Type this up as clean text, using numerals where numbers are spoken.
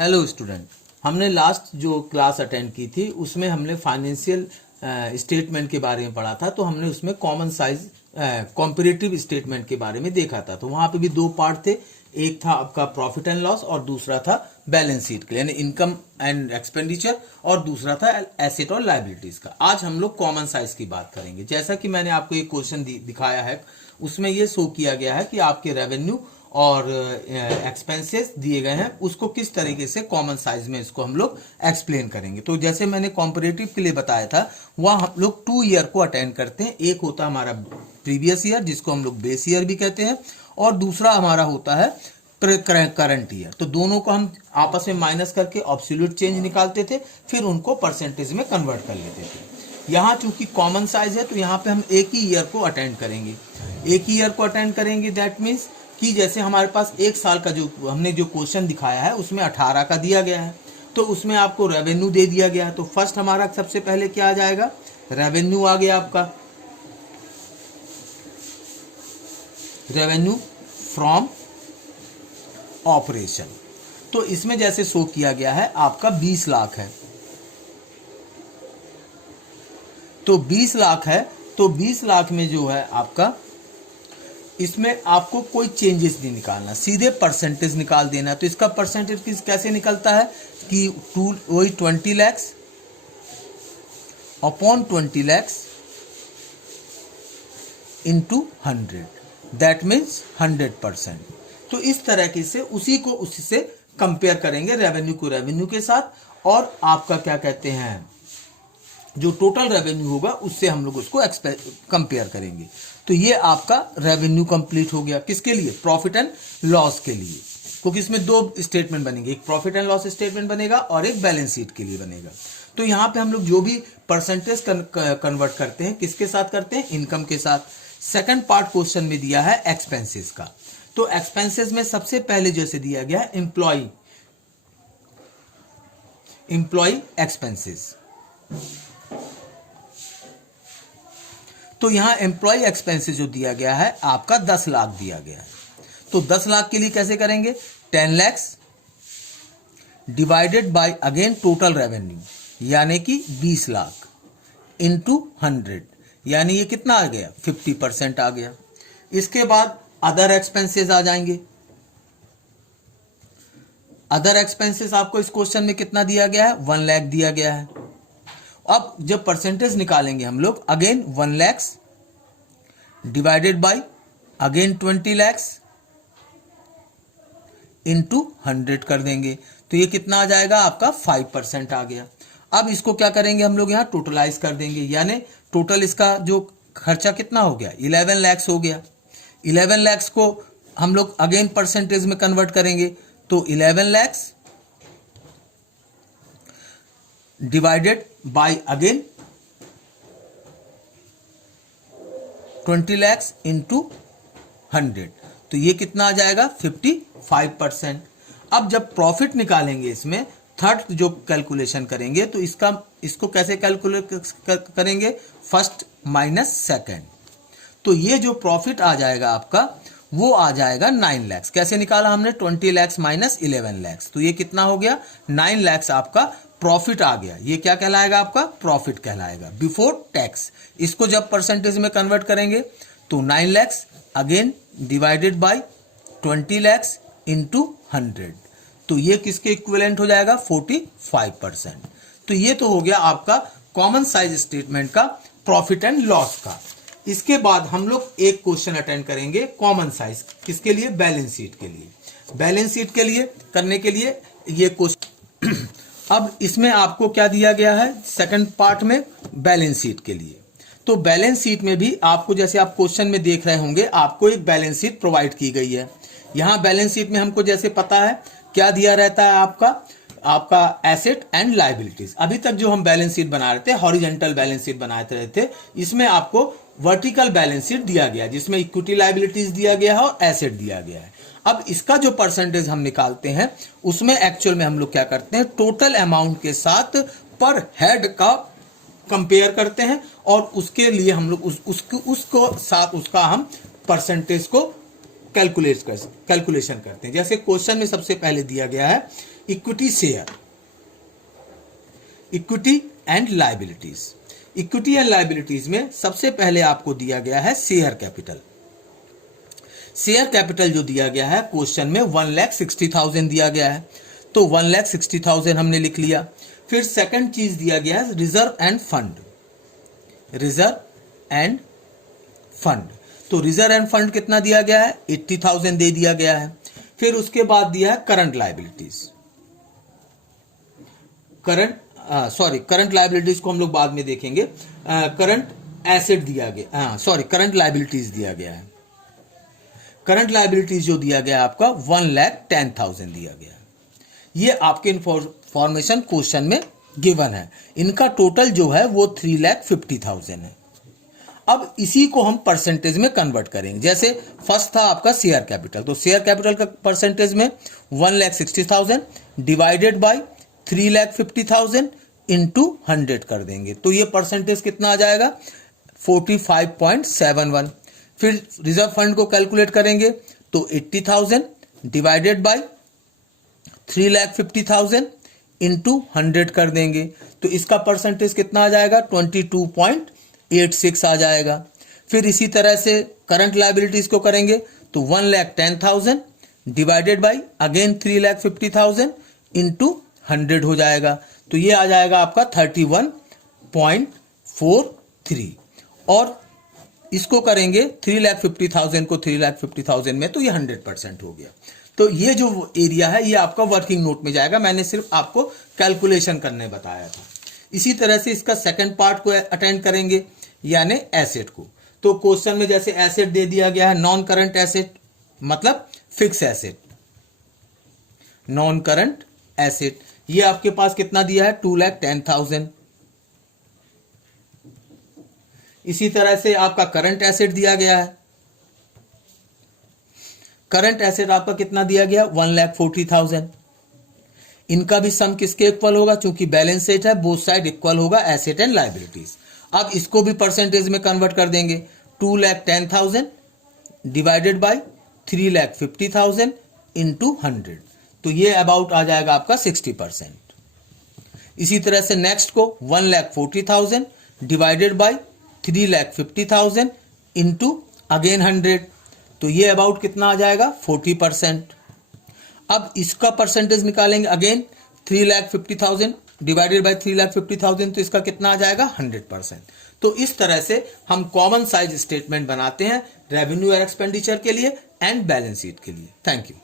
Hello student, हमने last जो class attend की थी उसमें हमने फाइनेंशियल स्टेटमेंट के बारे में पढ़ा था। तो हमने उसमें कॉमन साइज कॉम्परेटिव स्टेटमेंट के बारे में देखा था। तो वहां पे भी दो पार्ट थे, एक था आपका प्रॉफिट एंड लॉस और दूसरा था बैलेंस शीट के यानी इनकम एंड एक्सपेंडिचर, और दूसरा था एसेट और लायबिलिटीज का। आज हम लोग कॉमन साइज की बात करेंगे। जैसा कि मैंने आपको एक क्वेश्चन दिखाया है, उसमें ये शो किया गया है कि आपके रेवेन्यू और एक्सपेंसेस दिए गए हैं, उसको किस तरीके से कॉमन साइज में इसको हम लोग एक्सप्लेन करेंगे। तो जैसे मैंने कॉम्परेटिव के लिए बताया था, वह हम लोग 2 ईयर को अटेंड करते हैं। एक होता है हमारा प्रीवियस ईयर जिसको हम लोग बेस ईयर भी कहते हैं, और दूसरा हमारा होता है करंट ईयर। तो दोनों को हम आपस में माइनस करके एब्सोल्यूट चेंज निकालते थे, फिर उनको परसेंटेज में कन्वर्ट कर लेते थे। यहाँ चूंकि कॉमन साइज है तो यहाँ पे हम एक ही ईयर को अटेंड करेंगे। एक ही ईयर को अटेंड करेंगे, दैट मीन्स कि जैसे हमारे पास एक साल का जो हमने जो क्वेश्चन दिखाया है उसमें 18 का दिया गया है, तो उसमें आपको रेवेन्यू दे दिया गया है। तो फर्स्ट हमारा सबसे पहले क्या आ जाएगा, रेवेन्यू आ गया आपका, रेवेन्यू फ्रॉम ऑपरेशन। तो इसमें जैसे शो किया गया है आपका 20 लाख है, तो 20 लाख है, तो 20 लाख में जो है आपका, इसमें आपको कोई चेंजेस नहीं निकालना, सीधे परसेंटेज निकाल देना। तो इसका परसेंटेज कैसे निकलता है कि वही 20 lakhs upon 20 lakhs into 100, that means 100%। तो इस तरीके से उसी से कंपेयर करेंगे, रेवेन्यू को रेवेन्यू के साथ, और आपका क्या कहते हैं जो टोटल रेवेन्यू होगा उससे हम लोग उसको कंपेयर करेंगे। तो ये आपका रेवेन्यू कंप्लीट हो गया। किसके लिए? प्रॉफिट एंड लॉस के लिए, क्योंकि इसमें दो स्टेटमेंट बनेंगे, एक प्रॉफिट एंड लॉस स्टेटमेंट बनेगा और एक बैलेंस शीट के लिए बनेगा। तो यहाँ पे हम लोग जो भी परसेंटेज कन्वर्ट करते हैं, किसके साथ करते हैं? इनकम के साथ। सेकंड पार्ट क्वेश्चन में दिया है एक्सपेंसेस का। तो एक्सपेंसेस में सबसे पहले जैसे दिया गया है एम्प्लॉय एक्सपेंसेस। तो यहां एम्प्लॉय एक्सपेंसेस जो दिया गया है आपका 10 लाख दिया गया है। तो 10 लाख के लिए कैसे करेंगे? 10 lakhs divided by again total revenue यानी कि 20 लाख इंटू 100, यानी ये कितना आ गया? 50% आ गया। इसके बाद अदर एक्सपेंसेस आ जाएंगे। अदर एक्सपेंसेस आपको इस क्वेश्चन में कितना दिया गया है? 1 लाख दिया गया है। अब जब परसेंटेज निकालेंगे हम लोग, again 1 lakhs divided by again 20 lakhs into 100 कर देंगे। तो ये कितना आ जाएगा आपका? 5% आ गया। अब इसको क्या करेंगे हम लोग? यहाँ टोटलाइज कर देंगे, यानी टोटल इसका जो खर्चा कितना हो गया? 11 लैक्स हो गया। 11 लैक्स को हम लोग अगेन परसेंटेज में कन्वर्ट करेंगे, तो 11 lakhs divided by again 20 lakhs into 100, तो ये कितना आ जाएगा? 55%। अब जब प्रॉफिट निकालेंगे इसमें थर्ड जो कैलकुलेशन करेंगे, तो इसको कैसे कैलकुलेट करेंगे? First minus second. तो ये जो प्रॉफिट आ जाएगा आपका वो आ जाएगा 9 लैक्स। कैसे निकाला हमने? 20 लैक्स माइनस 11 लैक्स, तो ये कितना हो गया? 9 लैक्स आपका प्रॉफिट आ गया। ये क्या कहलाएगा? आपका प्रॉफिट कहलाएगा बिफोर टैक्स। इसको जब परसेंटेज में कन्वर्ट करेंगे तो 9 lakhs again divided by 20 lakhs into 100, तो ये किसके इक्विवेलेंट हो जाएगा? 45%। तो ये तो हो गया आपका कॉमन साइज स्टेटमेंट का प्रॉफिट एंड लॉस का। इसके बाद हम लोग एक क्वेश्चन अटेंड करेंगे कॉमन साइज, किसके लिए? बैलेंस शीट के लिए। बैलेंस शीट के लिए करने के लिए ये क्वेश्चन अब इसमें आपको क्या दिया गया है सेकंड पार्ट में? बैलेंस शीट के लिए। तो बैलेंस शीट में भी आपको, जैसे आप क्वेश्चन में देख रहे होंगे, आपको एक बैलेंस शीट प्रोवाइड की गई है। यहां बैलेंस शीट में हमको जैसे पता है क्या दिया रहता है आपका एसेट एंड लायबिलिटीज। अभी तक जो हम बैलेंस शीट बना रहे थे, हॉरिजॉन्टल बैलेंस शीट बनाते रहे थे, इसमें आपको वर्टिकल बैलेंस शीट दिया गया जिसमें इक्विटी लायबिलिटीज दिया गया है और एसेट दिया गया है। अब इसका जो परसेंटेज हम निकालते हैं उसमें एक्चुअल में हम लोग क्या करते हैं? टोटल अमाउंट के साथ पर हेड का कंपेयर करते हैं, और उसके लिए हम लोग उसको साथ उसका हम परसेंटेज को कैलकुलेशन करते हैं। जैसे क्वेश्चन में सबसे पहले दिया गया है equity share, equity and liabilities. Equity and liabilities में सबसे पहले आपको दिया गया है शेयर कैपिटल। शेयर कैपिटल जो दिया गया है क्वेश्चन में 1,60,000 दिया गया है, तो 1,60,000 हमने लिख लिया। फिर सेकंड चीज दिया गया है reserve end fund, reserve end fund. तो रिजर्व एंड फंड कितना दिया गया है, 80,000 दे दिया गया है। फिर उसके बाद दिया है करंट लायबिलिटीज, करंट लायबिलिटीज को हम लोग बाद में देखेंगे। करंट एसेट दिया गया, करंट लायबिलिटीज दिया गया है। करंट लायबिलिटीज जो दिया गया आपका 1,10,000 दिया गया है। ये आपके इंफॉर्मेशन क्वेश्चन में गिवन है। इनका टोटल जो है वो 3,50,000 है। अब इसी को हम परसेंटेज में कन्वर्ट करेंगे। जैसे फर्स्ट था आपका शेयर कैपिटल, तो शेयर कैपिटल का परसेंटेज में 1,60,000 डिवाइडेड बाय 3,50,000 इंटू 100 कर देंगे, तो ये परसेंटेज कितना आ जाएगा 45.71। फिर रिजर्व फंड को कैलकुलेट करेंगे तो 80,000 डिवाइडेड बाय 3,50,000 इंटू 100 कर देंगे, तो इसका परसेंटेज कितना आ जाएगा 22.86 आ जाएगा। फिर इसी तरह से करंट लायबिलिटीज को करेंगे तो 1,10,000 डिवाइडेड बाय अगेन 3,50,000 इंटू 100 हो जाएगा, तो ये आ जाएगा आपका 31.43। और इसको करेंगे 3,50,000 को 3,50,000 में, तो ये 100% हो गया। तो ये जो एरिया है ये आपका वर्किंग नोट में जाएगा, मैंने सिर्फ आपको कैलकुलेशन करने बताया था। इसी तरह से इसका सेकंड पार्ट को अटेंड करेंगे, यानी एसेट को। तो क्वेश्चन में जैसे एसेट दे दिया गया है नॉन करंट एसेट, मतलब fix asset, non current asset, ये आपके पास कितना दिया है 2,10,000। इसी तरह से आपका करंट एसेट दिया गया है, करंट एसेट आपका कितना दिया गया 1,40,000। इनका भी सम किसके इक्वल होगा, क्योंकि बैलेंस शीट है, बोथ साइड इक्वल होगा एसेट एंड लायबिलिटीज। अब इसको भी परसेंटेज में कन्वर्ट कर देंगे, 2,10,000 डिवाइडेड बाय 3,50,000 इंटू 100, तो ये अबाउट आ जाएगा आपका 60%। इसी तरह से नेक्स्ट को 1,40,000 डिवाइडेड बाय 3,50,000 इंटू अगेन 100, तो ये अबाउट कितना आ जाएगा 40%। अब इसका परसेंटेज निकालेंगे, अगेन 3,50,000 डिवाइडेड बाय 3,50,000, तो इसका कितना आ जाएगा 100%। तो इस तरह से हम कॉमन साइज स्टेटमेंट बनाते हैं रेवेन्यू और एक्सपेंडिचर के लिए एंड बैलेंस शीट के लिए। Thank you.